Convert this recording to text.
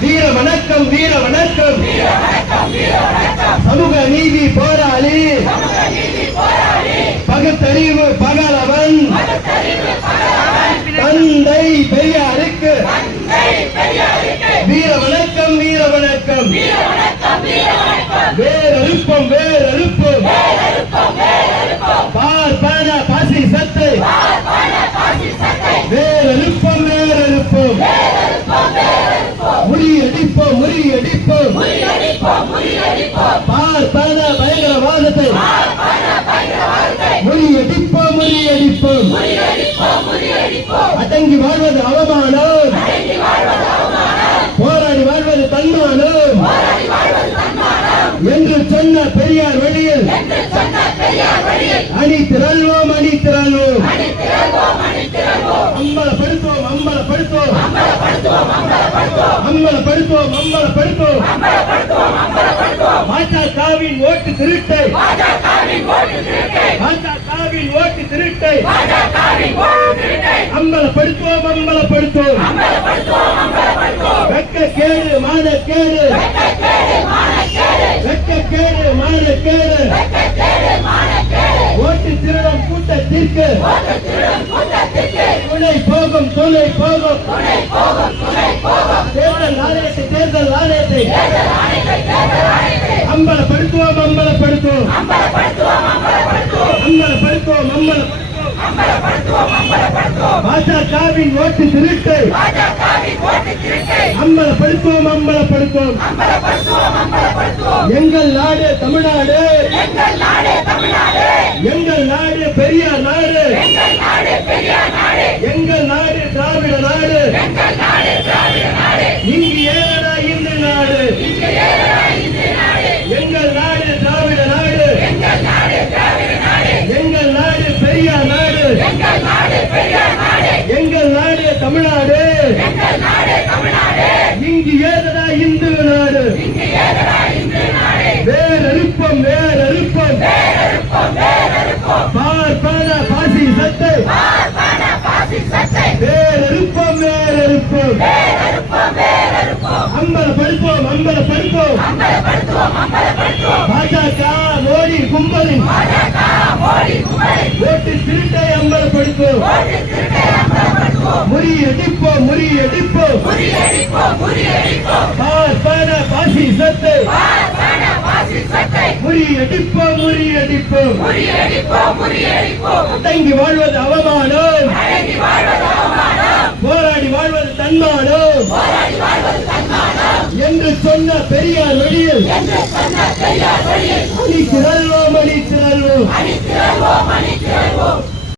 வீர வணக்கம் வீர வணக்கம் சமூக நீதி போராளி பகுத்தறிவு பகலவன் தந்தை பெரியாருக்கு வீர வணக்கம் வீர வணக்கம் வேறறுப்போம் வேறறுப்போம் பார்ப்பன பாசி சத்தை வேறறுப்போம் வேறறுப்போம் முறியடிப்போம் முறியடிப்போம் பார்ப்பன பயங்கரவாதத்தை முறியடிப்போம் முறியடிப்போம் அடங்கி வாழ்வது அவமானம் போராடி வாழ்வது தன்மானம் என்று சொன்ன பெரியார் வழியில் அணிதிரள்வோம் அணிதிரள்வோம் அம்பலப்படுத்துவோம் அம்பலப்படுத்துவோம் அம்பலப்படுத்துவோம் அம்பலப்படுத்துவோம் பாஜகவின் ஓட்டு திருட்டை பாஜகவின் ஓட்டு திருட்டை அம்பலப்படுத்துவோம் அம்பலப்படுத்துவோம் வெட்கக்கேடு மானக்கேடு வெட்கக்கேடு மானக்கேடு ஓட்டு திருடம் கூட்டத்திற்கு துணை போகும் துணை போகும் தேர்தல் ஆணையத்தை அம்பலப்படுத்துவோம் அம்பலப்படுத்துவோம் அம்பலப்படுத்துவோம் பாஜகவின் ஓட்டு திருட்டை அம்பலப்படுத்துவோம் அம்பலப்படுத்துவோம் எங்கள் நாடு தமிழ்நாடு எங்கள் நாடு பெரியார் நாடு எங்கள் நாடு திராவிட நாடு இங்கு ஏறடா இந்து நாடு எங்கள் நாடு திராவிட நாடு எங்கள் நாடு பெரியார் நாடு எங்கள் நாடு தமிழ்நாடு இங்கு ஏறடா இந்து நாடு வேறறுப்போம் வேறறுப்போம் பார்ப்பன பாசி சத்தை வேறறுப்போம் வேறறுப்போம் அம்பலப்படுத்துவோம் அம்பலப்படுத்துவோம் பாஜக மோடி கும்பலின் ஓட்டு திருட்டை அம்பலப்படுத்துவோம் முறியடிப்போம் முறியடிப்போம் பார்ப்பன பாசி சத்தை முறியடிப்போம் முறியடிப்போம் அடங்கி வாழ்வது அவமானம் போராடி வாழ்வது தன்மானம் என்று சொன்ன பெரியார் வழியில் அணிதிரள்வோம்